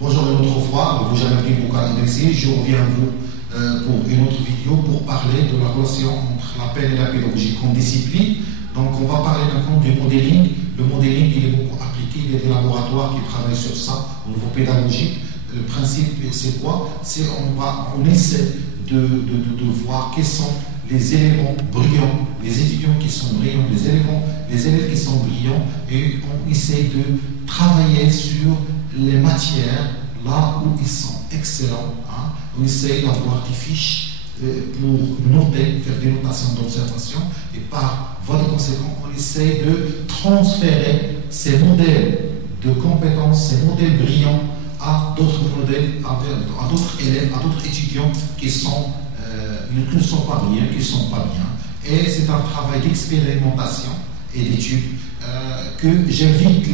Bonjour une autre fois, vous jamais pris Boukhari Idrissi, je reviens à vous pour une autre vidéo pour parler de la relation entre la peine et la pédagogie comme discipline. Donc on va parler maintenant du modeling. Le modeling il est beaucoup appliqué, il y a des laboratoires qui travaillent sur ça au niveau pédagogique. Le principe c'est quoi? C'est on essaie de voir quels sont les éléments brillants, les étudiants qui sont brillants, les élèves qui sont brillants, et on essaie de travailler sur les matières là où ils sont excellents. On essaie d'avoir des fiches pour noter, faire des notations d'observation, et par voie de conséquence, on essaie de transférer ces modèles de compétences, ces modèles brillants à d'autres modèles, à d'autres élèves, à d'autres étudiants qui ne sont pas bien, qui ne sont pas bien. Et c'est un travail d'expérimentation et d'étude que j'invite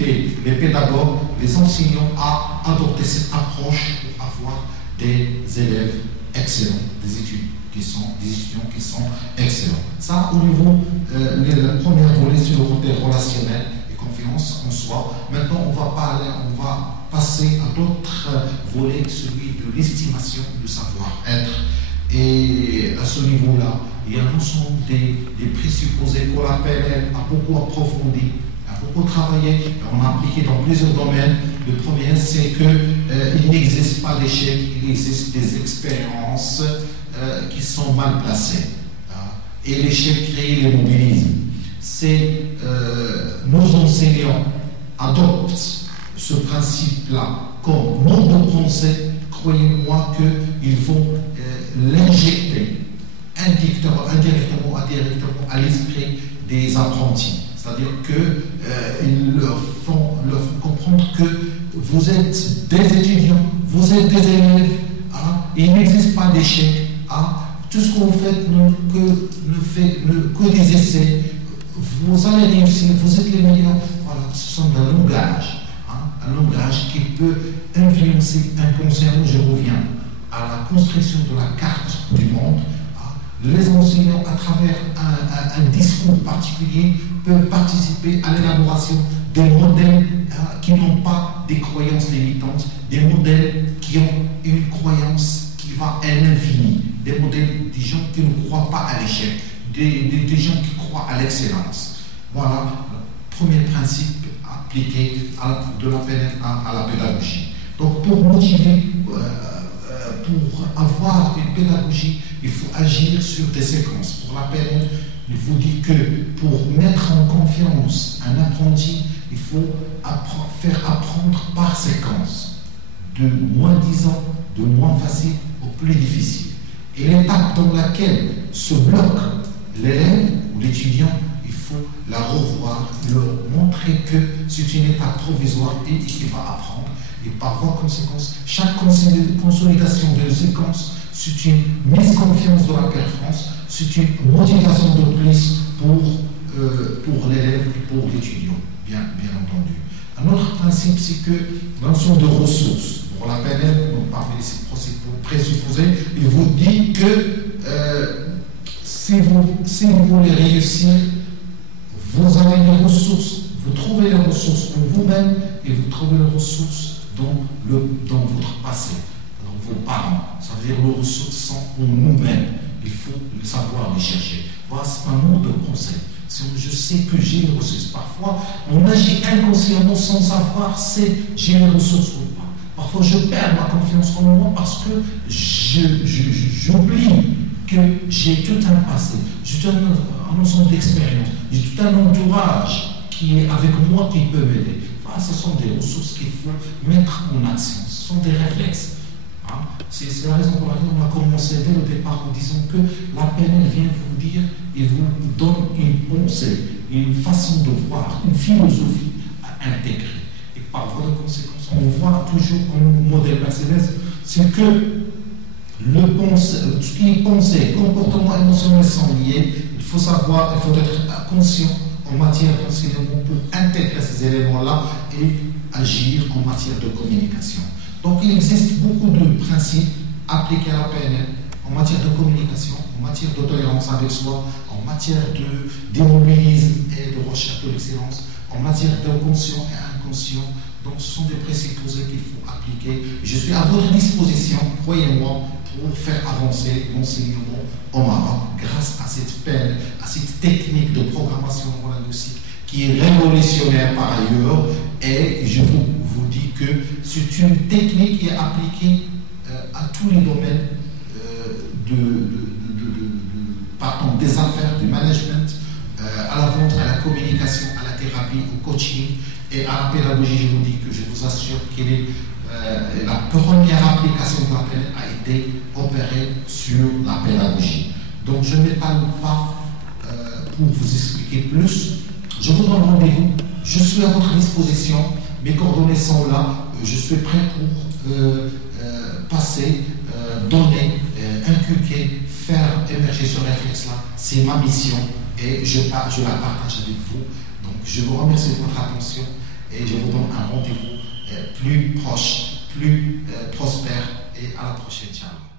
les pédagogues, les enseignants à adopter cette approche pour avoir des élèves excellents, des étudiants qui sont excellents. Ça, au niveau le premier volet sur le côté relationnel et confiance en soi. Maintenant, on va passer à d'autres volets, celui de l'estimation du savoir-être. Et à ce niveau-là, il y a un ensemble des présupposés qu'on appelle a beaucoup approfondi, a beaucoup travaillé, on a appliqué dans plusieurs domaines. Le premier, c'est qu'il n'existe pas d'échec, il existe des expériences qui sont mal placées. Et l'échec crée l'immobilisme. Nos enseignants adoptent ce principe-là comme mode de pensée. Croyez-moi qu'ils vont l'injecter indirectement à l'esprit des apprentis. C'est-à-dire qu'ils leur font comprendre que vous êtes des étudiants, vous êtes des élèves, et il n'existe pas d'échec. Tout ce que vous faites que des essais, vous allez réussir, vous êtes les meilleurs. Voilà, ce sont un langage qui peut influencer inconsciemment. Je reviens à la construction de la carte du monde. Les enseignants, à travers un discours particulier, peuvent participer à l'élaboration des modèles qui n'ont pas des croyances limitantes, des modèles qui ont une croyance qui va à l'infini, des modèles des gens qui ne croient pas à l'échec, des gens qui croient à l'excellence. Voilà le premier principe appliqué de la PNL à la pédagogie. Donc pour motiver, pour avoir une pédagogie, il faut agir sur des séquences. Pour la PNL, il faut dire que pour mettre en confiance un apprenti, il faut faire apprendre par séquence, de moins disant, de moins facile au plus difficile. Et l'étape dans laquelle se bloque l'élève ou l'étudiant, il faut la revoir, leur montrer que c'est une étape provisoire et qu'il va apprendre. Et par voie de conséquence, chaque consolidation de séquence, c'est une mise confiance dans la performance, c'est une motivation de plus pour l'élève et pour l'étudiant, bien entendu. Un autre principe, c'est que l'ensemble de ressources, pour la PNL, parmi les présupposés, il vous dit que si vous voulez réussir, vous avez les ressources, vous trouvez les ressources en vous-même et vous trouvez les ressources dans votre passé, dans vos parents. Ça veut dire que les ressources sont en nous-mêmes. Il faut savoir les chercher. Voilà, c'est un mot de conseil. Je sais que j'ai les ressources. Parfois, on agit inconsciemment sans savoir si j'ai les ressources ou pas. Parfois, je perds ma confiance en moi parce que j'oublie que j'ai tout un passé, j'ai tout un ensemble d'expériences, j'ai tout un entourage qui est avec moi qui peut m'aider. Voilà, ce sont des ressources qu'il faut mettre en action. Ce sont des réflexes. C'est la raison pour laquelle on a commencé dès le départ en disant que la PNL vient vous dire et vous donne une pensée, une façon de voir, une philosophie à intégrer. Et par voie de conséquence, on voit toujours un modèle Mercedes, c'est que ce qui est pensé, comportement émotionnel sont liés. Il faut savoir, il faut être conscient en matière d'enseignement pour intégrer ces éléments-là et agir en matière de communication. Donc il existe beaucoup de principes appliqués à la PNL en matière de communication, en matière de tolérance avec soi, en matière d'immobilisme et de recherche de l'excellence, en matière d'inconscient et inconscient, Donc ce sont des présupposés qu'il faut appliquer. Je suis à votre disposition, croyez-moi, pour faire avancer l'enseignement au Maroc grâce à cette peine, à cette technique de programmation linguistique qui est révolutionnaire par ailleurs. Et je vous dis que c'est une technique qui est appliquée à tous les domaines des affaires, du management, à la vente, à la communication, à la thérapie, au coaching et à la pédagogie. Je vous dis que je vous assure qu'elle est la première application de la peine a été opérée sur la pédagogie. Donc je ne m'étale pas pour vous expliquer plus. Je vous donne rendez-vous. Je suis à votre disposition. Mes coordonnées sont là. Je suis prêt pour passer, donner, inculquer, faire émerger ce réflexe-là. C'est ma mission et je la partage avec vous. Donc je vous remercie de votre attention et je vous donne un rendez-vous plus proche, plus prospère et à la prochaine. Ciao.